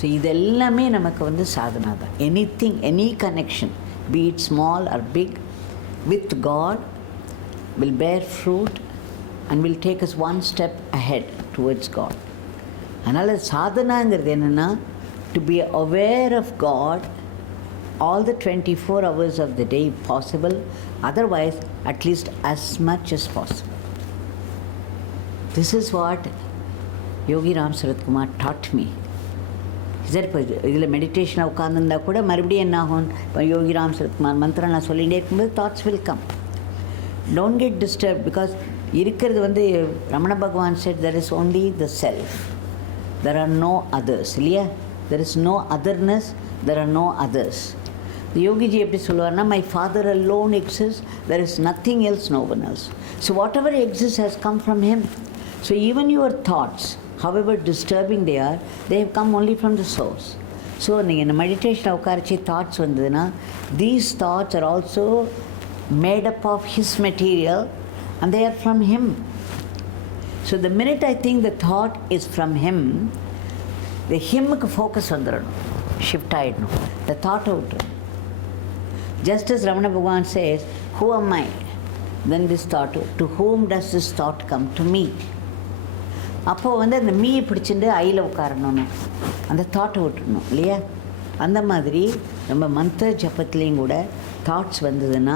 ஸோ இதெல்லாமே நமக்கு வந்து சாதனா தான். Anything, any connection, be it small or big, with God will bear fruit and will take us one step ahead towards God. அதனால் சாதனாங்கிறது என்னென்னா, to be aware of God all the 24 hours of the day if possible, otherwise at least as much as possible. This is what Yogi Ramsuratkumar taught me. Sir இப்போ இதில் மெடிடேஷனில் உட்காந்துருந்தா கூட மறுபடியும் என்ன ஆகும், இப்போ யோகி ராம்சரத்குமார் மந்திரம் நான் சொல்லிகிட்டே இருக்கும்போது thoughts will come. Don't get disturb, because இருக்கிறது வந்து ரமண பகவான் set there is only the self, there are no others, இல்லையா? there is no otherness, there are no others. யோகிஜி எப்படி சொல்லுவார்னா, my father alone exists, there is nothing else, no one else. So whatever exists has come from him. So even your thoughts, however disturbing they have come only from the source. So நீங்கள் இந்த மெடிடேஷன் உட்காரிச்சு தாட்ஸ் வந்ததுன்னா, these thoughts are also made up of his material and they are from him. So the minute I think the thought is from him, the himக்கு focus வந்துடணும், shift ஆகிடணும், the thought விட்டுரும். Just as Ramana Bhagavan says, who am I? Then this thought, to whom does this thought come? To me. அப்போது வந்து அந்த மீயை பிடிச்சிட்டு ஐயில் உட்காரணும்னு அந்த தாட்டை விட்டுடணும், இல்லையா? அந்த மாதிரி நம்ம மந்திர ஜபத்துலேயும் கூட தாட்ஸ் வந்ததுன்னா,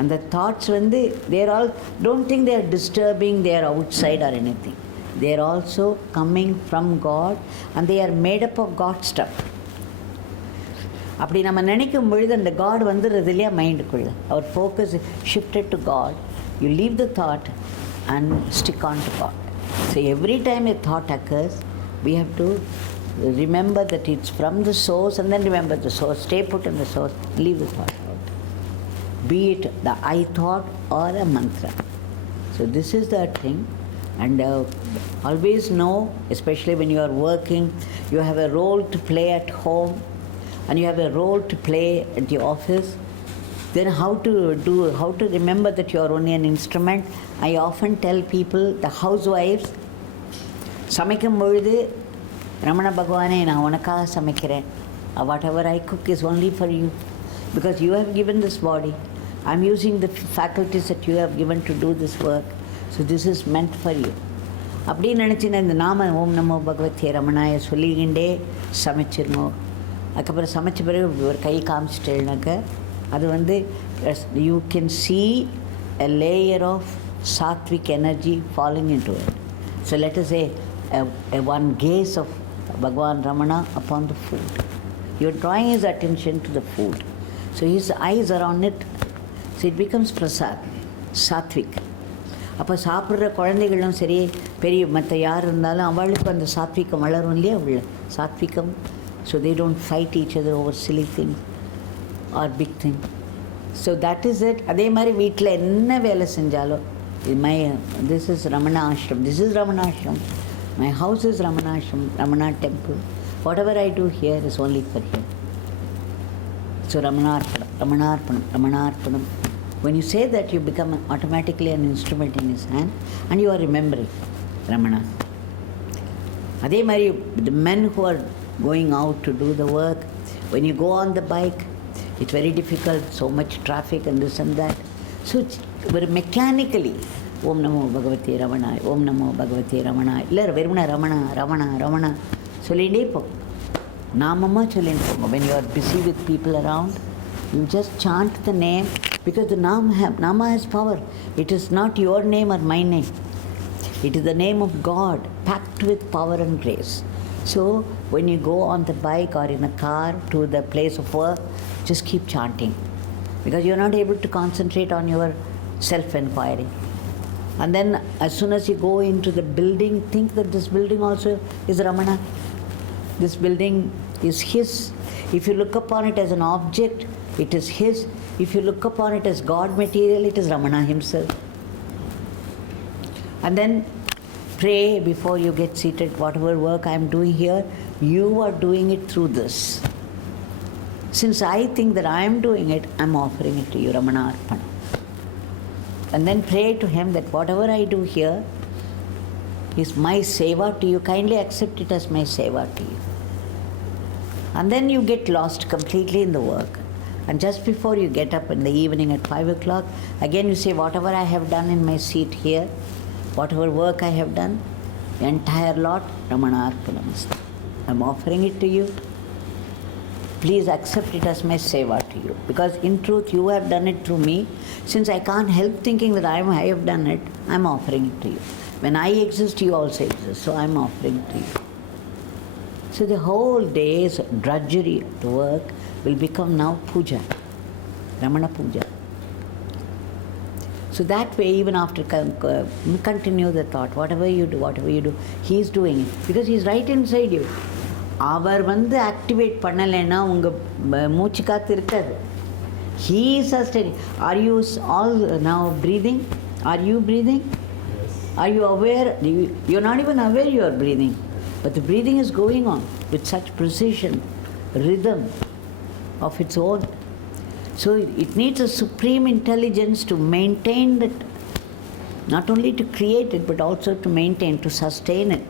அந்த தாட்ஸ் வந்து they're all, don't think they're disturbing, they're outside or anything, they're also coming from God and they are made up of God stuff. அப்படி நம்ம நினைக்கும் பொழுது அந்த காட் வந்துடுறது இல்லையா மைண்டுக்குள்ளே. அவர் focus shifted to God. You leave the thought and stick on to God. So every time a thought occurs, we have to remember that it's from the source, and then remember the source, stay put in the source, leave the thought out. Be it the I thought or a mantra. So this is the thing, and always know, especially when you are working, you have a role to play at home and you have a role to play at the office. Then how to remember that you are only an instrument. I often tell people, the housewives, சமைக்கும் பொழுது ரமண பகவானே நான் உனக்காக சமைக்கிறேன், whatever I cook is only for you, because you have given this body, I'm using the faculties that you have given to do this work, so this is meant for you. அப்படின்னு நினச்சின்னா இந்த நாம ஓம் நமோ பகவதே ரமணாய சொல்லிக்கிண்டே சமைச்சிடணும். அதுக்கப்புறம் சமைச்ச பிறகு ஒரு கை காமிச்சிட்டேனாக்க அது வந்து you can see a layer of sattvic energy falling into it. So let us say a one gaze of Bhagavan Ramana upon the food. You're drawing his attention to the food. So his eyes are on it. So it becomes prasad, sattvic. அப்போ சாப்பிட்ற குழந்தைகளும் சரி, பெரிய மற்ற யார் இருந்தாலும் அவளுக்கு அந்த சாத்விகம் வளரும் இல்லையா, உள்ள சாத்விகம். So they don't fight each other over silly things or big thing. So that is it. அதே மாதிரி வீட்டில் என்ன வேலை செஞ்சாலும், this is Ramana ashram, this is Ramana ashram, my house is Ramana ashram, Ramana temple, whatever I do here is only for him. So Ramanarpanam, Ramanarpanam, Ramanarpanam. When you say that, you become automatically an instrument in his hand and you are remembering Ramana. அதே மாதிரி the men who are going out to do the work, when you go on the bike, it's very difficult, so much traffic and this and that. So very mechanically, Om Namo Bhagavate Ramana, Om Namo Bhagavate Ramana, இல்ல வெறுமனே ரமணா ரமணா ரமணா சொல்லிகிட்டே போ, நாமமாக சொல்லிட்டு போங்க. When you are busy with people around, you just chant the name, because the Nama has power. It is not your name or my name. It is the name of God, packed with power and grace. So when you go on the bike or in a car to the place of work, just keep chanting, because you are not able to concentrate on your self-inquiry. And then as soon as you go into the building, think that this building also is Ramana. This building is his. If you look upon it as an object, it is his. If you look upon it as God material, it is Ramana himself. And then pray before you get seated. Whatever work I am doing here, you are doing it through this. Since I think that I am doing it, I am offering it to you, Ramana Arpana. And then pray to him that whatever I do here is my seva to you. Kindly accept it as my seva to you. And then you get lost completely in the work. And just before you get up in the evening at 5 o'clock, again you say, whatever I have done in my seat here, whatever work I have done, the entire lot, Ramana Arpanamastu. I'm offering it to you. Please accept it as my seva to you. Because in truth, you have done it through me. Since I can't help thinking that I have done it, I'm offering it to you. When I exist, you also exist. So I'm offering it to you. So the whole day's drudgery to work will become now puja, Ramana puja. So that way, even after continue the thought, whatever you do, he is doing it. Because he is right inside you. அவர் வந்து ஆக்டிவேட் பண்ணலைன்னா உங்கள் மூச்சு காத்து இருக்காது. He is sustaining. Are you all now breathing? Are you breathing? Yes. Are you aware? You're not even aware you are breathing. But the breathing is going on with such precision, rhythm of its own. So it needs a supreme intelligence to maintain that, not only to create it, but also to maintain, to sustain it.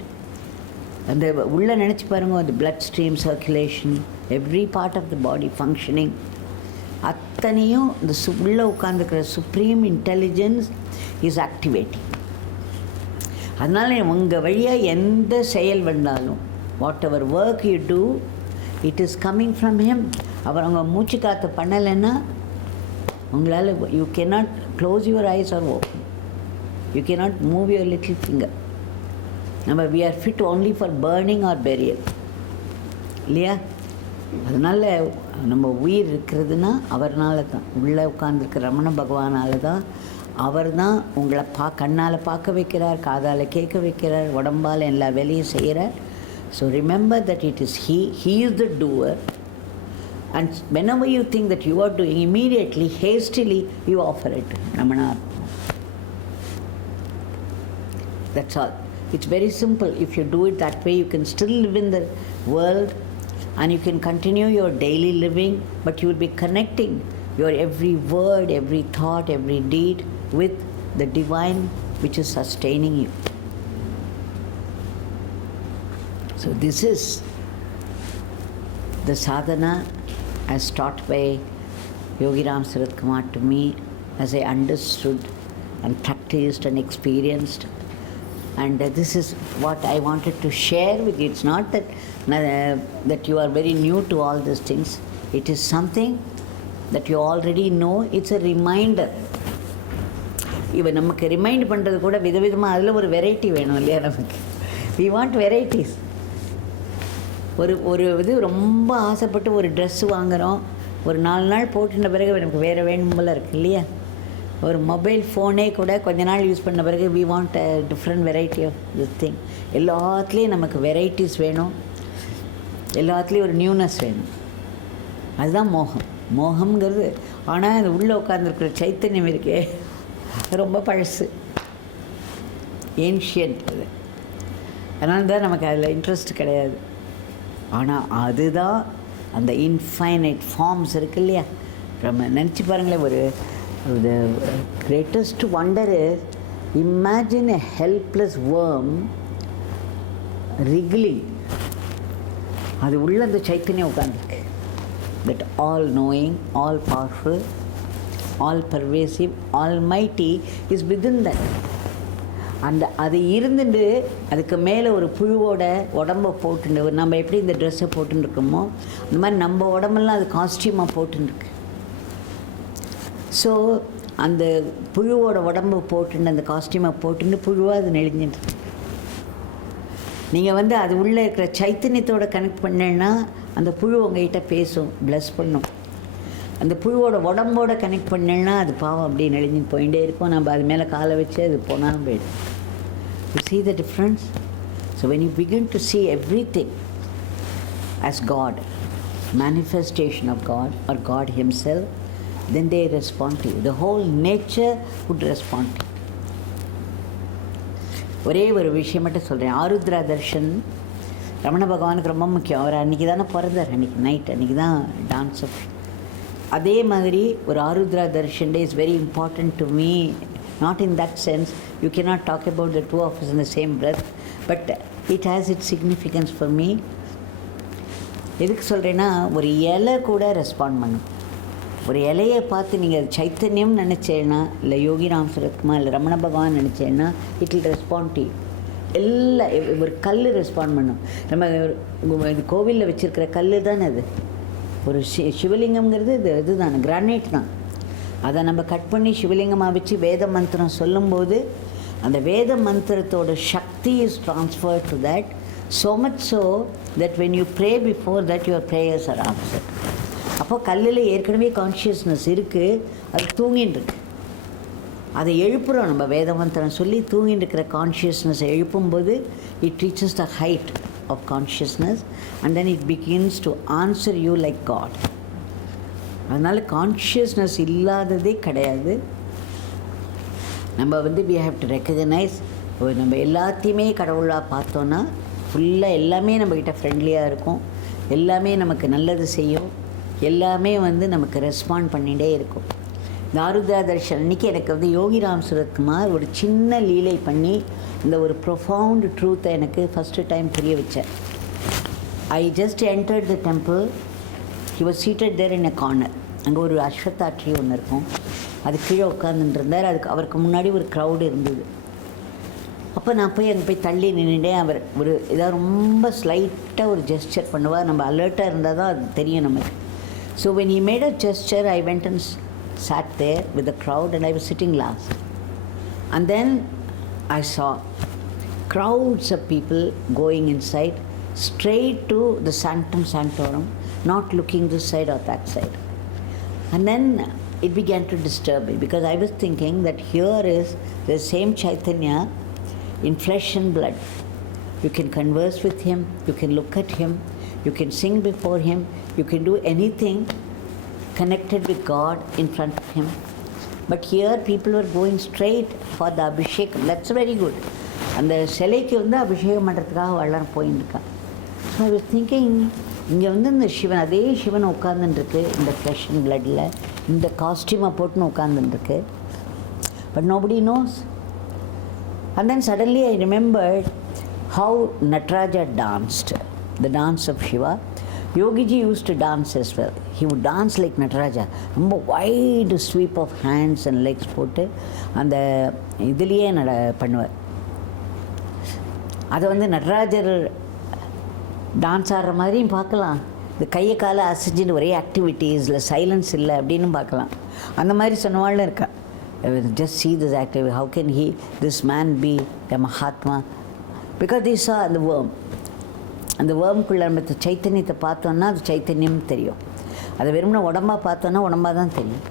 அந்த உள்ளே நினச்சி பாருங்க, அந்த blood stream circulation, every part of the body functioning, அத்தனையும் இந்த உள்ளே உட்காந்துருக்கிற supreme intelligence is activating. அதனால் உங்கள் வழியாக எந்த செயல் வந்தாலும், whatever work you do, it is coming from him. அவர் அவங்க மூச்சு காற்று பண்ணலைன்னா உங்களால் you cannot close your eyes or open, you cannot move your little finger. நம்ம we are fit only for burning or burial இல்லையா? அதனால் நம்ம உயிர் இருக்கிறதுனா அவர்னால தான், உள்ளே உட்கார்ந்துருக்கிற ரமண பகவானால தான். அவர் தான் உங்களை கண்ணால் பார்க்க வைக்கிறார், காதால் கேட்க வைக்கிறார், உடம்பால் எல்லா வேலையும் செய்கிறார். So remember that it is he is the doer. And whenever you think that you are doing, immediately, hastily, you offer it. Ramana. That's all. It's very simple. If you do it that way, you can still live in the world and you can continue your daily living, but you will be connecting your every word, every thought, every deed with the divine which is sustaining you. So this is the sadhana as taught by Yogi Ramsuratkumar to me, as I understood and practiced and experienced. And this is what I wanted to share with you. It's not that you are very new to all these things. It is something that you already know. It's a reminder. Even நமக்கு ரிமைண்ட் பண்ணுறது கூட விதவிதமாக அதில் ஒரு வெரைட்டி வேணும் இல்லையா? நமக்கு we want varieties. ஒரு இது ரொம்ப ஆசைப்பட்டு ஒரு ட்ரெஸ்ஸு வாங்குகிறோம், ஒரு 4 நாள் போட்டுன பிறகு எனக்கு வேறு வேணும் போல இருக்குது இல்லையா? ஒரு மொபைல் ஃபோனே கூட கொஞ்ச நாள் யூஸ் பண்ண பிறகு we want a different variety of this thing. எல்லாத்துலேயும் நமக்கு வெரைட்டிஸ் வேணும், எல்லாத்துலேயும் ஒரு நியூனஸ் வேணும். அதுதான் மோகம். மோகம்ங்கிறது. ஆனால் அது உள்ளே உட்காந்துருக்கிற சைத்தன்யம் இருக்கே, ரொம்ப பழசு, ஏன்ஷியன்ட். அது அதனால தான் நமக்கு அதில் இன்ட்ரெஸ்ட் கிடையாது. ஆனால் அதுதான் அந்த இன்ஃபைனைட் ஃபார்ம்ஸ் இருக்கு இல்லையா? நம்ம நினச்சி பாருங்களேன். The greatest wonder is, imagine a helpless worm wriggling. அது உள்ள அந்த சைத்தன்யம் உட்காந்துருக்கு. That all knowing, all powerful, all pervasive, almighty is within that. அது இருந்துட்டு அதுக்கு மேலே ஒரு புழுவோட உடம்பை போட்டுண்டு, நம்ம எப்படி இந்த ட்ரெஸ்ஸை போட்டுன்னு இருக்கோமோ அந்த மாதிரி நம்ம உடம்பெல்லாம் அது காஸ்டியூமாக போட்டுருக்கு. ஸோ அந்த புழுவோட உடம்பு போட்டுன்னு, அந்த காஸ்டியூமை போட்டுன்னு புழுவாக அது நெளிஞ்சிட்டு. நீங்கள் அது உள்ளே இருக்கிற சைத்தன்யத்தோடு கனெக்ட் பண்ணேன்னா அந்த புழு உங்கள்கிட்ட பேசும், ப்ளஸ் பண்ணும். அந்த புழுவோட உடம்போடு கனெக்ட் பண்ணேன்னா அது பாவம் அப்படியே நெளிஞ்சின்னு போயிட்டே இருக்கும். நம்ம அது மேலே காலை வச்சு அது போனாலும் போயிடும். You see the difference? So when you begin to see everything as God, manifestation of God or God himself, then they respond to you. The whole nature would respond to you. ஒரே ஒரு விஷயம் மட்டும் சொல்கிறேன். ஆருத்ரா தர்ஷன் ரமண பகவானுக்கு ரொம்ப முக்கியம். அவர் அன்றைக்கி தானே பிறந்தார், அன்றைக்கி நைட், அன்றைக்கி தான் டான்ஸ் ஆஃப். அதே மாதிரி ஒரு Arudra Darshan day is very important to me. Not in that sense, you cannot talk about the two of us in the same breath, but it has its significance for me. எதுக்கு சொல்கிறேன்னா, ஒரு இலை கூட ரெஸ்பாண்ட் பண்ணும். ஒரு இலையை பார்த்து நீங்கள் சைத்தன்யம் நினச்சேன்னா, இல்லை யோகி ராம்சுரத்குமார் இல்லை ரமண பகவான் நினச்சேன்னா, it will respond to you. எல்லா ஒரு கல் ரெஸ்பாண்ட் பண்ணும். நம்ம இது கோவிலில் வச்சுருக்கிற கல் தானே அது. ஒரு சிவலிங்கம்ங்கிறது இது தானே, கிரானைட் தான். அதை நம்ம கட் பண்ணி சிவலிங்கமாக வச்சு வேத மந்திரம் சொல்லும்போது அந்த வேத மந்திரத்தோட சக்தி is transferred to that. So much so that when you pray before that your prayers are answered. அப்போது கல்லில் ஏற்கனவே கான்ஷியஸ்னஸ் இருக்குது, அது தூங்கின்னு இருக்கு. அதை எழுப்புகிறோம் நம்ம வேத மந்திரம் சொல்லி. தூங்கின்னு இருக்கிற கான்ஷியஸ்னஸை எழுப்பும்போது it reaches the height of consciousness and then it begins to answer you like God. அதனால் கான்ஷியஸ்னஸ் இல்லாததே கிடையாது. நம்ம we have to recognize, நம்ம எல்லாத்தையுமே கடவுளாக பார்த்தோன்னா ஃபுல்லாக எல்லாமே நம்மக்கிட்ட ஃப்ரெண்ட்லியாக இருக்கும், எல்லாமே நமக்கு நல்லது செய்யும், எல்லாமே நமக்கு ரெஸ்பாண்ட் பண்ணிகிட்டே இருக்கும். இந்த ஆருத்ரா தர்ஷன் அன்றைக்கி எனக்கு யோகி ராம்சுரத்குமார் ஒரு சின்ன லீலை பண்ணி இந்த ஒரு ப்ரொஃபவுண்ட் ட்ரூத்தை எனக்கு ஃபஸ்ட்டு டைம் புரிய வச்சேன். I just entered the temple. He was seated there in a corner. அங்கே ஒரு அஸ்வத்தா ட்ரீ ஒன்று இருக்கும், அது கீழே உட்காந்துருந்தார். அவருக்கு முன்னாடி ஒரு க்ரௌடு இருந்தது. அப்போ நான் போய் அங்கே போய் தள்ளி நின்றுட்டேன். அவர் ஒரு ஏதாவது ரொம்ப ஸ்லைட்டாக ஒரு ஜெஸ்டர் பண்ணுவார். நம்ம அலர்ட்டாக இருந்தால் தான் அது தெரியும் நமக்கு. So when he made a gesture, I went and sat there with the crowd and I was sitting last. And then I saw crowds of people going inside straight to the sanctum sanctorum, not looking this side or that side. And then it began to disturb me because I was thinking that here is the same Chaitanya in flesh and blood. You can converse with him, you can look at him, you can sing before him, you can do anything connected with God in front of him. But here people were going straight for the Abhishekam. That's very good. அந்த சிலைக்கு அபிஷேகம் பண்ணுறதுக்காக வளர போயின்னு. So I was thinking, இங்கே இந்த சிவன், அதே சிவன் உட்காந்துருக்கு இந்த ஃப்ளஷ் அண்ட் பிளட்டில், இந்த காஸ்டியூமை போட்டுன்னு உட்காந்துருக்கு. But nobody knows. And then suddenly I remembered how Nataraja danced, the dance of Shiva. Yogiji used to dance as well. He would dance like Nataraja. ரொம்ப wide sweep of hands and legs போட்டு அந்த இதுலேயே பண்ணுவார். அதை நடராஜர் டான்ஸ் ஆடுற மாதிரியும் பார்க்கலாம், இந்த கையை காலை அசைஞ்சின்னு ஒரே ஆக்டிவிட்டீஸில் சைலன்ஸ் இல்லை அப்படின்னு பார்க்கலாம். அந்த மாதிரி சொன்னவாள்னு இருக்கா. Just see this activity. How can this man be a Mahatma? Because they saw the worm. அந்த வேர்முக்குள்ளே நம்ம சைத்தன்யத்தை பார்த்தோன்னா அது சைத்தன்யம் தெரியும். அதை வெறும்னா உடம்பாக பார்த்தோன்னா உடம்பாக தான் தெரியும்.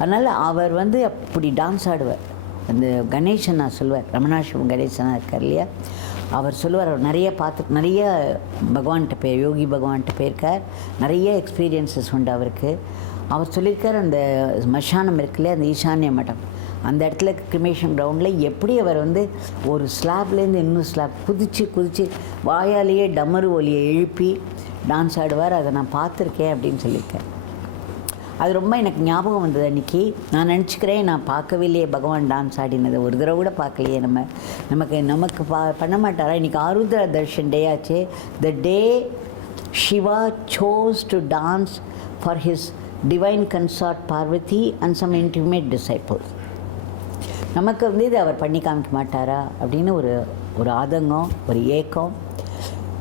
அதனால் அவர் அப்படி டான்ஸ் ஆடுவார். அந்த கணேசன் நான் சொல்லுவார், ரமணாசிவம் கணேசனாக இருக்கார் இல்லையா, அவர் சொல்லுவார், அவர் நிறைய நிறைய பகவான்கிட்ட யோகி பகவான்கிட்ட போயிருக்கார், நிறைய எக்ஸ்பீரியன்ஸஸ் உண்டு அவருக்கு. அவர் சொல்லியிருக்கார், அந்த மஷானம் இருக்குல்ல, அந்த ஈசான்ய மடம், அந்த இடத்துல கிரிமேஷன் கிரவுண்டில் எப்படி அவர் ஒரு ஸ்லாப்லேருந்து இன்னும் ஸ்லாப் குதித்து வாயாலேயே டமரு ஒலியை எழுப்பி டான்ஸ் ஆடுவார். அதை நான் பார்த்துருக்கேன் அப்படின்னு சொல்லியிருக்கேன். அது ரொம்ப எனக்கு ஞாபகம் வந்தது அன்றைக்கி. நான் நினச்சிக்கிறேன், நான் பார்க்கவே இல்லையே பகவான் டான்ஸ் ஆடினதை, ஒரு தடவை கூட பார்க்கலையே. நமக்கு பண்ண மாட்டாரா? இன்றைக்கி ஆருத்ரா தர்ஷன் டே ஆச்சு. த டே Shiva chose to dance for his divine consort Parvati and some intimate disciples. நமக்கு இது அவர் பண்ணி காமிக்க மாட்டாரா அப்படின்னு ஒரு ஆதங்கம், ஒரு ஏக்கம்.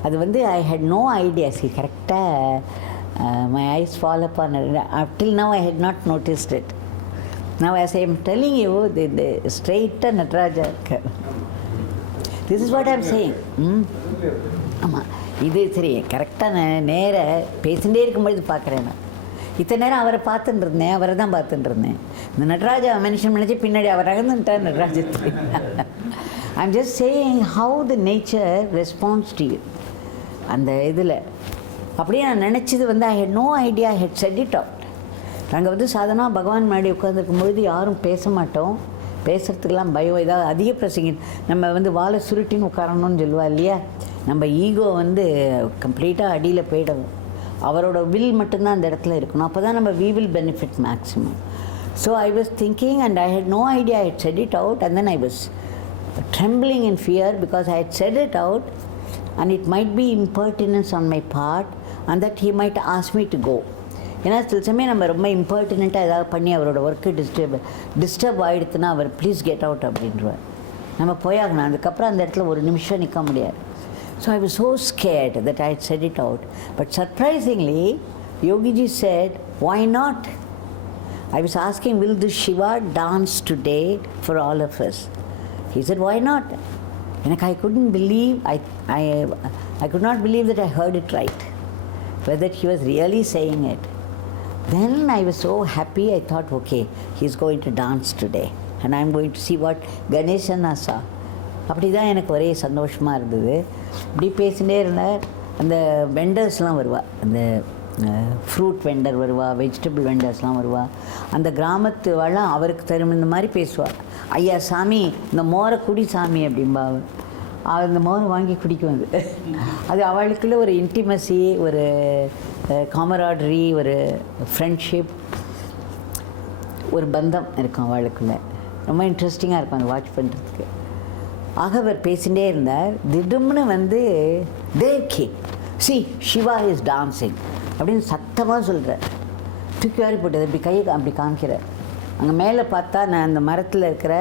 அது ஐ ஹேட் நோ ஐடியா. சி கரெக்டாக my ice fall upon. till now I had not noticed it. Now as I am telling you, the straight Nataraja இருக்கார். This is what I am saying. ஆமாம், இது சரி கரெக்டாக நான் நேராக பேசிகிட்டே இருக்கும்பொழுது பார்க்குறேன். நான் இத்தனை நேரம் அவரை பார்த்துட்டு இருந்தேன், அவரை தான் பார்த்துட்டு இருந்தேன். இந்த நடராஜா மென்ஷன் பண்ணிச்சு, பின்னாடி அவர் அகந்துட்டார் நடராஜத்துக்கு. I'm just saying how the nature response to you. அந்த இதில் அப்படியே நான் நினச்சது I had no idea, I had set it out. நாங்கள் சாதாரணமாக பகவான் முன்னாடி உட்காந்துருக்கும்பொழுது யாரும் பேச மாட்டோம், பேசுகிறதுக்கெல்லாம் பயம். ஏதாவது அதிக பிரசங்க நம்ம வாழை சுருட்டின்னு உட்காரணும்னு சொல்லுவா இல்லையா, நம்ம ஈகோ கம்ப்ளீட்டாக அடியில் போயிடும். அவரோட வில் மட்டும்தான் அந்த இடத்துல இருக்கணும். அப்போ தான் நம்ம we will benefit maximum. So I was thinking and I had no idea. I had said it out and then I was trembling in fear because I had said it out and it might be impertinence on my part and that he might ask me to go. ஏன்னா சில சமயம் நம்ம ரொம்ப இம்பார்ட்டண்ட்டாக ஏதாவது பண்ணி அவரோட work disturb ஆகிடுதுன்னா அவர் ப்ளீஸ் கெட் அவுட் அப்படின்றவார். நம்ம போயாகணும், அதுக்கப்புறம் அந்த இடத்துல ஒரு நிமிஷம் நிற்க முடியாது. So I was so scared that I had said it out. But surprisingly, Yogiji said, why not? I was asking, will the Shiva dance today for all of us? He said, why not? And I couldn't believe, I could not believe that I heard it right, whether he was really saying it. Then I was so happy, I thought, okay, he's going to dance today. And I'm going to see what Ganeshana saw. அப்படி தான் எனக்கு ஒரே சந்தோஷமாக இருந்தது. இப்படி பேசிகிட்டே இருந்தார். அந்த வெண்டர்ஸ்லாம் வருவா, அந்த ஃப்ரூட் வெண்டர் வருவா, வெஜிடபிள் வெண்டர்ஸ்லாம் வருவா. அந்த கிராமத்து வாழலாம் அவருக்கு தரும் இந்த மாதிரி பேசுவாள். ஐயா சாமி இந்த மோரை குடி சாமி அப்படின்பா. அந்த மோரை வாங்கி குடிக்கும். அது அவளுக்குள்ள ஒரு இன்டிமசி, ஒரு காமராடரி, ஒரு ஃப்ரெண்ட்ஷிப், ஒரு பந்தம் இருக்கும் அவளுக்குள்ள. ரொம்ப இன்ட்ரெஸ்டிங்காக இருக்கும் அந்த வாட்ச் பண்ணுறதுக்கு. ஆக அவர் பேசிகிட்டே இருந்தார். திடம்னு வந்து தேவ்கி சி சிவா இஸ் டான்ஸிங் அப்படின்னு சத்தமாக சொல்கிறார். தூக்கி வாரி போட்டது இப்படி கையை அப்படி காமிக்கிறார். அங்கே மேலே பார்த்தா நான் அந்த மரத்தில் இருக்கிற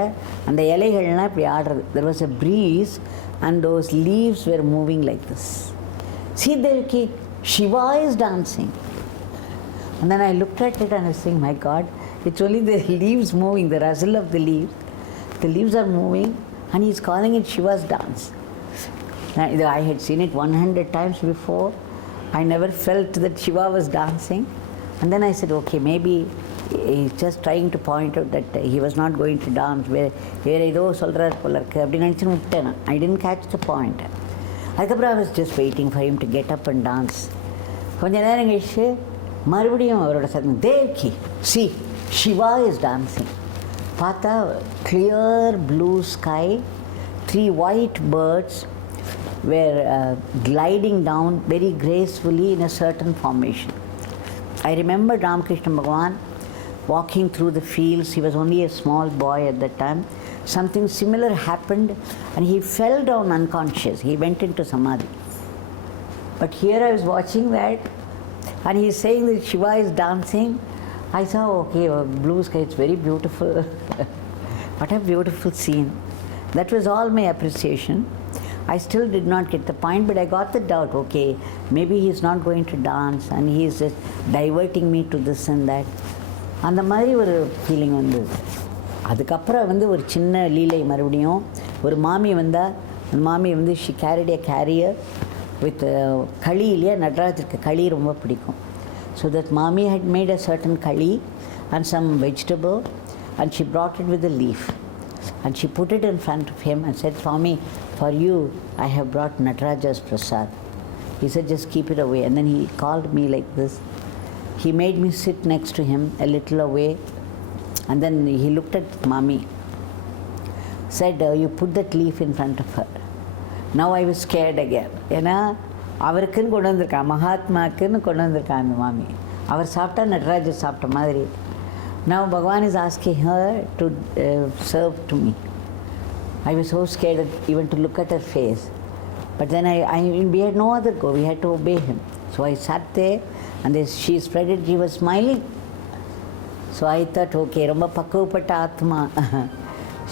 அந்த இலைகள்லாம் இப்படி ஆடுறது. There was a breeze and those leaves were moving like this. See Devki, Shiva is dancing. And then I looked at it and I was saying, my God, it's only the leaves moving, the rustle of the leaves. The leaves are moving and he's calling it Shiva's dance. I had seen it 100 times before. I never felt that Shiva was dancing. And then I said, okay, maybe he's just trying to point out that he was not going to dance. வேறு ஏதோ சொல்கிறார் போல இருக்கு அப்படின்னு நினச்சி விட்டேன். I didn't catch the point. அதுக்கப்புறம் I was just waiting for him to get up and dance. கொஞ்ச நேரம் கழிச்சு மறுபடியும் அவரோட சத்தம், தேவ்கி சி சிவா இஸ் டான்ஸிங். பார்த்தா clear blue sky, 3 white birds were gliding down very gracefully in a certain formation. I remember Ramakrishna Bhagavan walking through the fields. He was only a small boy at that time. Something similar happened and he fell down unconscious. He went into samadhi. But here I was watching that and he is saying that Shiva is dancing. I saw, okay, blue sky, it's very beautiful. What a beautiful scene. That was all my appreciation. I still did not get the point, but I got the doubt, okay, maybe he is not going to dance and he is just diverting me to this and that. அந்த மாதிரி ஒரு ஃபீலிங் வந்தது. அதுக்கப்புறம் வந்து ஒரு சின்ன லீலை, மறுபடியும் ஒரு மாமி வந்தால், அந்த மாமி வந்து she carried a carrier with kali இல்லையா, நடராஜருக்கு களி ரொம்ப பிடிக்கும். So that mami had made a certain kali and some vegetable and she brought it with a leaf and she put it in front of him and said, Swami, for you I have brought Nataraja's prasad. He said, just keep it away. And then he called me like this. He made me sit next to him a little away. And then he looked at Mami, said, you put that leaf in front of her. Now I was scared again. ஏன்னா அவருக்குன்னு கொண்டு வந்திருக்கான், மகாத்மாக்குன்னு கொண்டு வந்திருக்கான் அந்த மாமி. அவர் சாப்பிட்டா நடராஜர் சாப்பிட்ட மாதிரி. Now Bhagavan is asking her to serve to me. I was so scared even to look at her face. But then we had no other go. We had to obey him. So I sat there and she spread it. She was smiling. So I thought, okay, ரொம்ப பக்குவப்பட்ட ஆத்மா.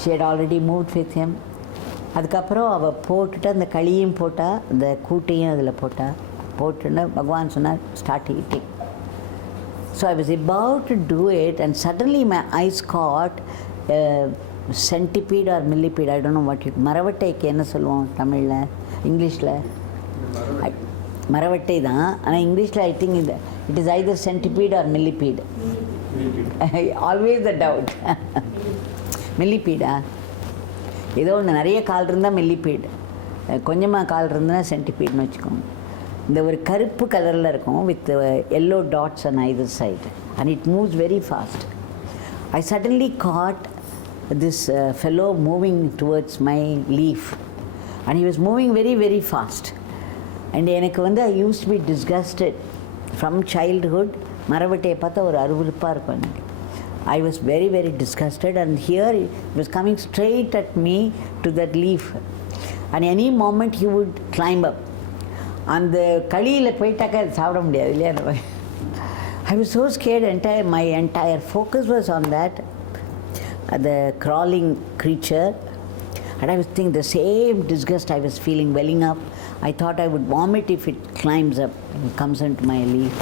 She had already moved with him. அதுக்கப்புறம் அவள் போட்டுட்டு அந்த களியும் போட்டா, அந்த கூட்டையும் அதில் போட்டுன்னு பகவான் சொன்னார், start eating. So I was about to do it and suddenly my eyes caught centipede or millipede, I don't know what you, மரவட்டைக்கு என்ன சொல்லுவோம் தமிழில், இங்கிலீஷில் மரவட்டை தான், ஆனால் இங்கிலீஷில் I think it is either centipede or millipede. Always the doubt. மில்லிபீடா, ஏதோ ஒன்று நிறைய கால் இருந்தால் மில்லிபீடு, கொஞ்சமாக கால் இருந்தால் சென்டிபீட்னு வச்சுக்கோங்க. இந்த ஒரு கருப்பு கலரில் இருக்கும் with yellow dots on either side and it moves very fast. I suddenly caught this fellow moving towards my leaf and he was moving very very fast and எனக்கு வந்து I used to be disgusted from childhood. மரவட்டையை பார்த்தா ஒரு அருவருப்பாக இருக்கும் எனக்கு. I was very very disgusted and here he was coming straight at me to that leaf and any moment he would climb up. அந்த களியில் போயிட்டாக்கா அது சாப்பிட முடியாது இல்லையா? I was so scared. My entire focus was on that, the crawling creature, and I was thinking the same disgust I was feeling welling up. I thought I would vomit if it climbs up and comes into my leaf.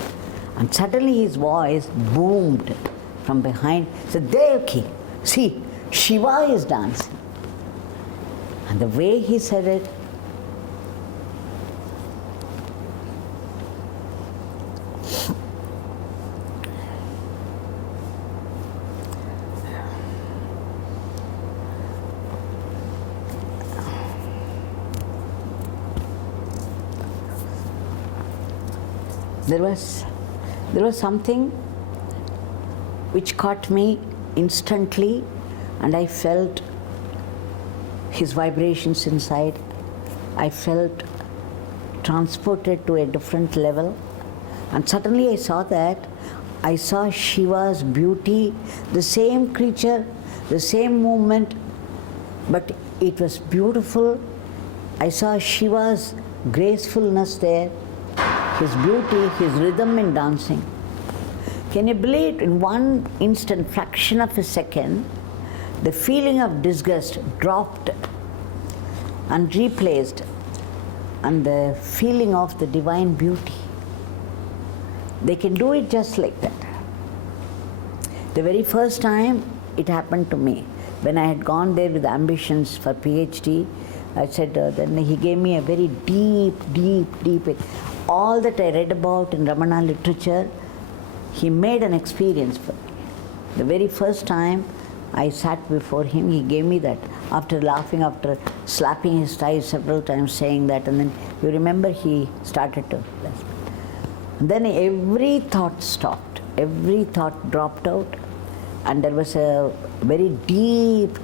And suddenly his voice boomed from behind. Said, Devaki, see, Shiva is dancing. And the way he said it, there was something which caught me instantly, and I felt his vibrations inside. I felt transported to a different level, and suddenly I saw Shiva's beauty, the same creature, the same movement, but it was beautiful. I saw Shiva's gracefulness there, his beauty, his rhythm in dancing. Can you believe in one instant, fraction of a second, the feeling of disgust dropped and replaced, and the feeling of the divine beauty. They can do it just like that. The very first time it happened to me, when I had gone there with ambitions for PhD, I said, then he gave me a very deep, all that I read about in Ramana literature, he made an experience for me. The very first time I sat before him, he gave me that. After laughing, after slapping his thighs several times, saying that, and then you remember he started to bless me. And then every thought stopped, every thought dropped out, and there was a very deep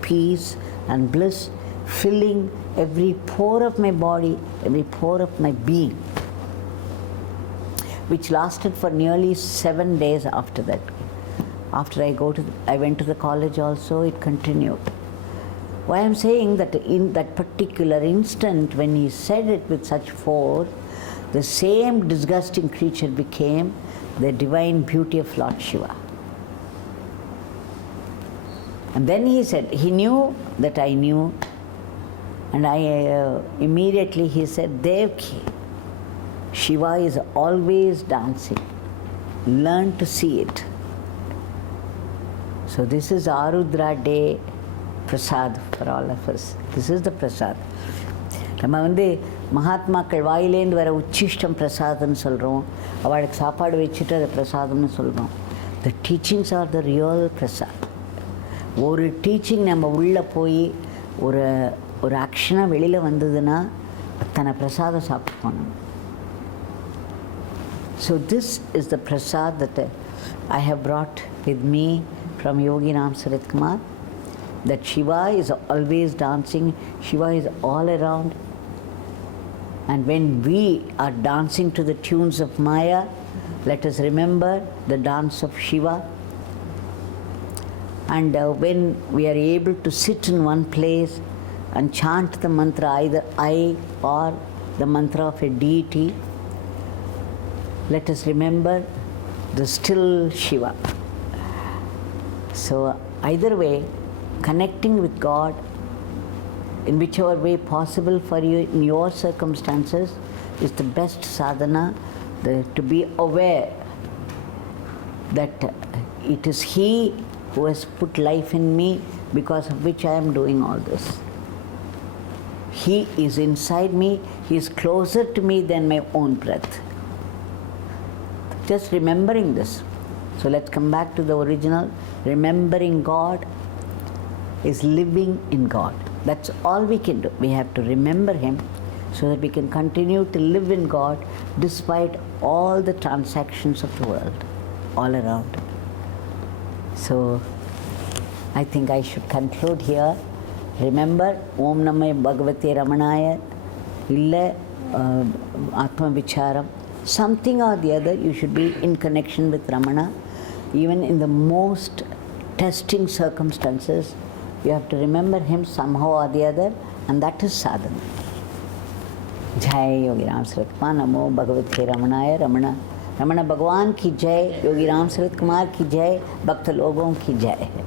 peace and bliss filling every pore of my body, every pore of my being, which lasted for nearly 7 days after that. After I went to the college also, it continued. Why I'm saying that in that particular instant, when he said it with such force, the same disgusting creature became the divine beauty of Lord Shiva. And then he said, he knew that I knew, and immediately he said, Devaki, Shiva is always dancing. Learn to see it. So this is Arudra Day Prasad for all of us. This is the Prasad. நம்ம மகாத்மாக்கள் வாயிலேந்து வர உச்சிஷ்டம் பிரசாதம்னு சொல்கிறோம். அவளுக்கு சாப்பாடு வச்சுட்டு அதை பிரசாதம்னு சொல்கிறோம். The teachings are the real Prasad. ஒரு டீச்சிங் நம்ம உள்ளே போய் ஒரு ஆக்ஷனாக வெளியில் வந்ததுன்னா அத்தனை பிரசாதம் சாப்பிட்டு போனோம். So this is the prasad that I have brought with me from Yogi Ramsuratkumar, that Shiva is always dancing, Shiva is all around. And when we are dancing to the tunes of Maya, let us remember the dance of Shiva. And when we are able to sit in one place and chant the mantra, either I or the mantra of a deity, let us remember the still Shiva. So either way, connecting with God in whichever way possible for you in your circumstances is the best sadhana, to be aware that it is He who has put life in me, because of which I am doing all this. He is inside me, He is closer to me than my own breath. Just remembering this. So let's come back to the original. Remembering God is living in God. That's all we can do. We have to remember Him so that we can continue to live in God despite all the transactions of the world all around. So I think I should conclude here. Remember, Om Namah Bhagavate Ramanaya, illa Atma Vicharam. Something or the other, you should be in connection with Ramana. Even in the most testing circumstances, you have to remember him somehow or the other, and that is sadhana. जय योगी राम सूरत कुमार, नमो भगवते रमणाय। रमण भगवान की जय, योगी राम सूरत कुमार की जय, भक्त लोगों की जय है।